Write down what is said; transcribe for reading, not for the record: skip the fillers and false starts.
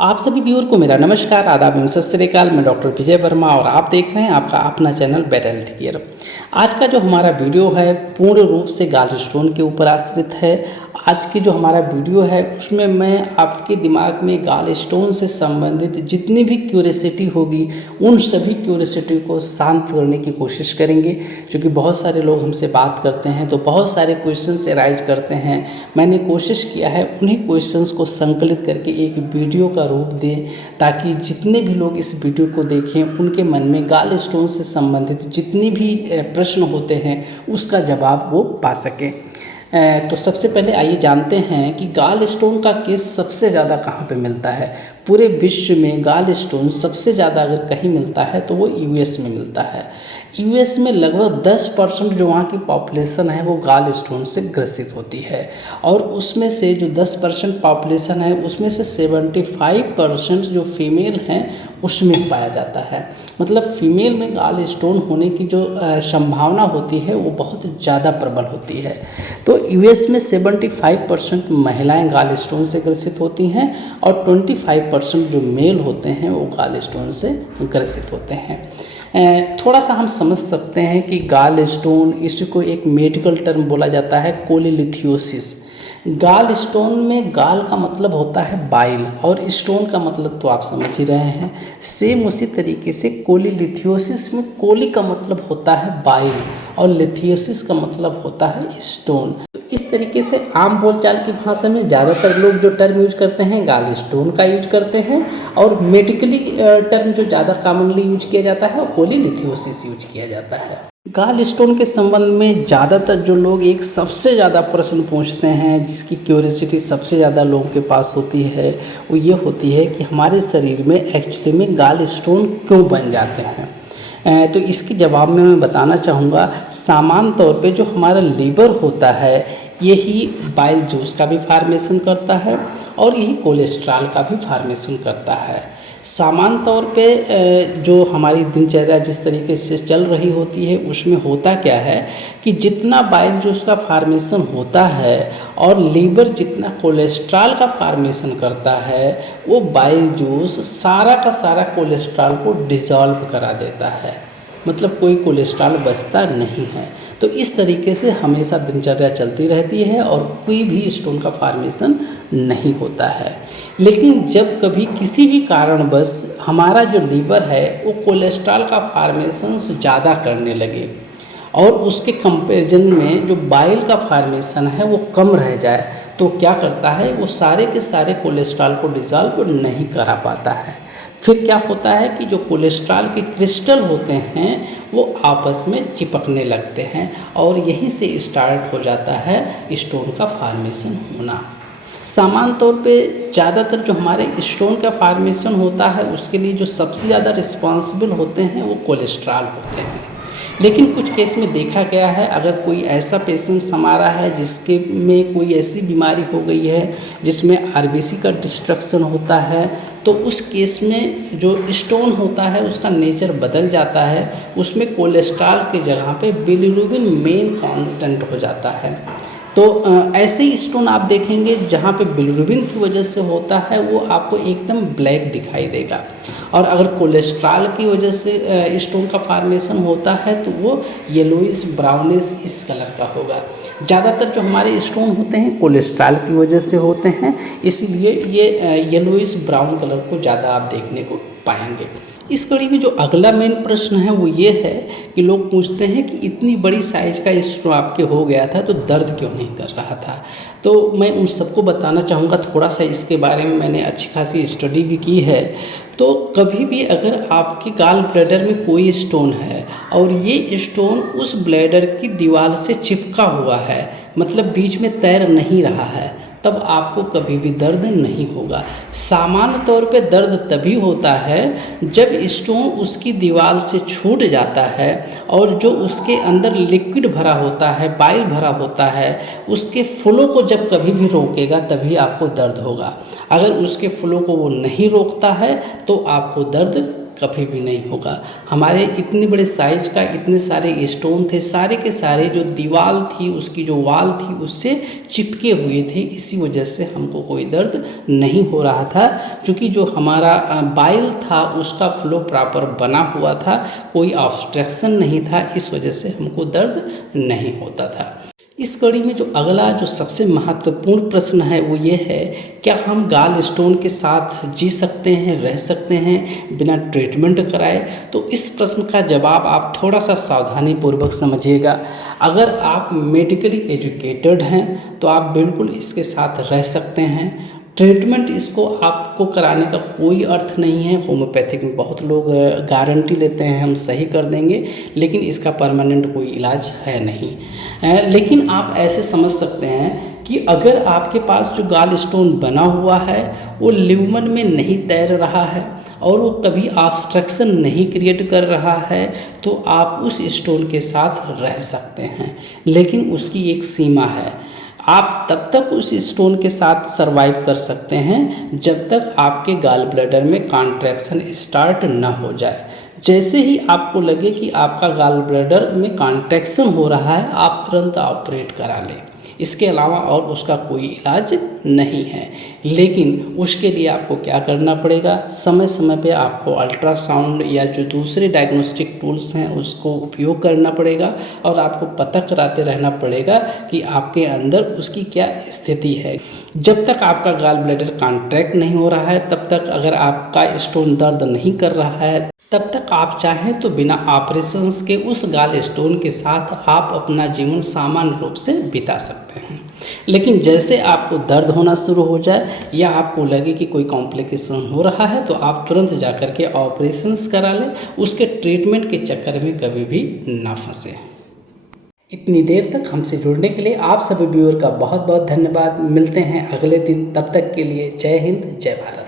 आप सभी व्यूअर को मेरा नमस्कार, आदाब एवं सत श्री अकाल। मैं डॉक्टर विजय वर्मा और आप देख रहे हैं आपका अपना चैनल बेटर हेल्थ केयर। आज का जो हमारा वीडियो है पूर्ण रूप से गॉल स्टोन के ऊपर आश्रित है। आज की जो हमारा वीडियो है उसमें मैं आपके दिमाग में गॉल स्टोन से संबंधित जितनी भी क्यूरियोसिटी होगी उन सभी क्यूरियोसिटी को शांत करने की कोशिश करेंगे, क्योंकि बहुत सारे लोग हमसे बात करते हैं तो बहुत सारे क्वेश्चंस अराइज करते हैं। मैंने कोशिश किया है उन्हीं क्वेश्चंस को संकलित करके एक वीडियो का रूप दें, ताकि जितने भी लोग इस वीडियो को देखें उनके मन में गॉल स्टोन से संबंधित जितनी भी प्रश्न होते हैं उसका जवाब वो पा सकें। तो सबसे पहले आइए जानते हैं कि गॉल स्टोन का केस सबसे ज़्यादा कहाँ पे मिलता है। पूरे विश्व में गॉल स्टोन सबसे ज़्यादा अगर कहीं मिलता है तो वो यूएस में मिलता है। यूएस में लगभग 10% जो वहाँ की पॉपुलेशन है वो गॉल स्टोन से ग्रसित होती है, और उसमें से जो 10% पॉपुलेशन है उसमें से 75% जो फीमेल हैं उसमें पाया जाता है। मतलब फीमेल में गॉल स्टोन होने की जो संभावना होती है वो बहुत ज़्यादा प्रबल होती है। तो यूएस में 75% महिलाएं गॉल स्टोन से ग्रसित होती हैं और 25% जो मेल होते हैं वो गॉल स्टोन से ग्रसित होते हैं। थोड़ा सा हम समझ सकते हैं कि गॉल स्टोन, इसको एक मेडिकल टर्म बोला जाता है कोलीलिथियोसिस। गॉल स्टोन में गॉल का मतलब होता है बाइल और स्टोन का मतलब तो आप समझ ही रहे हैं। सेम उसी तरीके से कोलीलिथियोसिस में कोली का मतलब होता है बाइल और लिथियोसिस का मतलब होता है स्टोन। तो इस तरीके से आम बोलचाल की भाषा में ज़्यादातर लोग जो टर्म यूज करते हैं गॉल स्टोन का यूज करते हैं, और मेडिकली टर्म जो ज़्यादा कॉमनली यूज किया जाता है वो कोलीलिथियोसिस यूज किया जाता है। गॉल स्टोन के संबंध में ज़्यादातर जो लोग एक सबसे ज़्यादा प्रश्न पूछते हैं, जिसकी क्यूरियोसिटी सबसे ज़्यादा लोगों के पास होती है, वो ये होती है कि हमारे शरीर में एक्चुअली में गॉल स्टोन क्यों बन जाते हैं। तो इसके जवाब में मैं बताना चाहूँगा, सामान्य तौर पे जो हमारा लीवर होता है यही बाइल जूस का भी फार्मेशन करता है और यही कोलेस्ट्रॉल का भी फार्मेशन करता है। सामान्य तौर पे जो हमारी दिनचर्या जिस तरीके से चल रही होती है उसमें होता क्या है कि जितना बाइल जूस का फार्मेशन होता है और लीवर जितना कोलेस्ट्रॉल का फार्मेशन करता है, वो बाइल जूस सारा का सारा कोलेस्ट्रॉल को डिज़ोल्व करा देता है। मतलब कोई कोलेस्ट्रॉल बचता नहीं है। तो इस तरीके से हमेशा दिनचर्या चलती रहती है और कोई भी स्टोन का फार्मेशन नहीं होता है। लेकिन जब कभी किसी भी कारणवश हमारा जो लीवर है वो कोलेस्ट्रॉल का फार्मेशन ज़्यादा करने लगे और उसके कंपैरिजन में जो बाइल का फार्मेशन है वो कम रह जाए, तो क्या करता है वो सारे के सारे कोलेस्ट्रॉल को डिज़ोल्व नहीं करा पाता है। फिर क्या होता है कि जो कोलेस्ट्रॉल के क्रिस्टल होते हैं वो आपस में चिपकने लगते हैं और यहीं से स्टार्ट हो जाता है स्टोन का फार्मेशन होना। सामान्य तौर पे ज़्यादातर जो हमारे स्टोन का फार्मेशन होता है उसके लिए जो सबसे ज़्यादा रिस्पॉन्सिबल होते हैं वो कोलेस्ट्रॉल होते हैं। लेकिन कुछ केस में देखा गया है, अगर कोई ऐसा पेशेंट हमारा है जिसके में कोई ऐसी बीमारी हो गई है जिसमें आरबीसी का डिस्ट्रक्शन होता है, तो उस केस में जो स्टोन होता है उसका नेचर बदल जाता है। उसमें कोलेस्ट्रॉल के जगह पे बिलिरुबिन मेन कांस्टेंट हो जाता है। तो ऐसे ही स्टोन आप देखेंगे जहाँ पे बिलिरुबिन की वजह से होता है वो आपको एकदम ब्लैक दिखाई देगा, और अगर कोलेस्ट्रॉल की वजह से स्टोन का फार्मेशन होता है तो वो येलोइश ब्राउनिश इस कलर का होगा। ज़्यादातर जो हमारे स्टोन होते हैं कोलेस्ट्रॉल की वजह से होते हैं, इसीलिए ये येलोइश ब्राउन कलर को ज़्यादा आप देखने को पाएंगे। इस कड़ी में जो अगला मेन प्रश्न है वो ये है कि लोग पूछते हैं कि इतनी बड़ी साइज़ का स्टोन आपके हो गया था तो दर्द क्यों नहीं कर रहा था। तो मैं उन सबको बताना चाहूँगा, थोड़ा सा इसके बारे में मैंने अच्छी खासी स्टडी भी की है। तो कभी भी अगर आपके गॉल ब्लैडर में कोई स्टोन है और ये स्टोन उस ब्लैडर की दीवार से चिपका हुआ है, मतलब बीच में तैर नहीं रहा है, तब आपको कभी भी दर्द नहीं होगा। सामान्य तौर पे दर्द तभी होता है जब स्टोन उसकी दीवार से छूट जाता है और जो उसके अंदर लिक्विड भरा होता है, बाइल भरा होता है, उसके फ्लो को जब कभी भी रोकेगा तभी आपको दर्द होगा। अगर उसके फ्लो को वो नहीं रोकता है तो आपको दर्द कभी भी नहीं होगा। हमारे इतने बड़े साइज का इतने सारे स्टोन थे, सारे के सारे जो दीवार थी उसकी जो वाल थी उससे चिपके हुए थे, इसी वजह से हमको कोई दर्द नहीं हो रहा था, क्योंकि जो हमारा बाइल था उसका फ्लो प्रॉपर बना हुआ था, कोई ऑब्स्ट्रक्शन नहीं था, इस वजह से हमको दर्द नहीं होता था। इस कड़ी में जो अगला जो सबसे महत्वपूर्ण प्रश्न है वो ये है, क्या हम गाल स्टोन के साथ जी सकते हैं, रह सकते हैं बिना ट्रीटमेंट कराए? तो इस प्रश्न का जवाब आप थोड़ा सा सावधानी पूर्वक समझिएगा। अगर आप मेडिकली एजुकेटेड हैं तो आप बिल्कुल इसके साथ रह सकते हैं। ट्रीटमेंट इसको आपको कराने का कोई अर्थ नहीं है। होम्योपैथिक में बहुत लोग गारंटी लेते हैं हम सही कर देंगे, लेकिन इसका परमानेंट कोई इलाज है नहीं। लेकिन आप ऐसे समझ सकते हैं कि अगर आपके पास जो गाल स्टोन बना हुआ है वो ल्यूमन में नहीं तैर रहा है और वो कभी ऑब्स्ट्रक्शन नहीं क्रिएट कर रहा है, तो आप उस स्टोन के साथ रह सकते हैं, लेकिन उसकी एक सीमा है। आप तब तक उस स्टोन के साथ सरवाइव कर सकते हैं जब तक आपके गाल ब्लैडर में कॉन्ट्रैक्शन स्टार्ट न हो जाए। जैसे ही आपको लगे कि आपका गाल ब्लैडर में कॉन्ट्रैक्शन हो रहा है, आप तुरंत ऑपरेट करा लें। इसके अलावा और उसका कोई इलाज नहीं है। लेकिन उसके लिए आपको क्या करना पड़ेगा, समय समय पे आपको अल्ट्रासाउंड या जो दूसरे डायग्नोस्टिक टूल्स हैं उसको उपयोग करना पड़ेगा और आपको पता कराते रहना पड़ेगा कि आपके अंदर उसकी क्या स्थिति है। जब तक आपका गाल ब्लैडर कॉन्ट्रैक्ट नहीं हो रहा है, तब तक अगर आपका स्टोन दर्द नहीं कर रहा है, तब तक आप चाहें तो बिना ऑपरेशंस के उस गाल स्टोन के साथ आप अपना जीवन सामान्य रूप से बिता सकते हैं। लेकिन जैसे आपको दर्द होना शुरू हो जाए या आपको लगे कि कोई कॉम्प्लिकेशन हो रहा है, तो आप तुरंत जाकर के ऑपरेशंस करा लें। उसके ट्रीटमेंट के चक्कर में कभी भी ना फंसे। इतनी देर तक हमसे जुड़ने के लिए आप सभी व्यूअर का बहुत बहुत धन्यवाद। मिलते हैं अगले दिन, तब तक के लिए जय हिंद, जय भारत।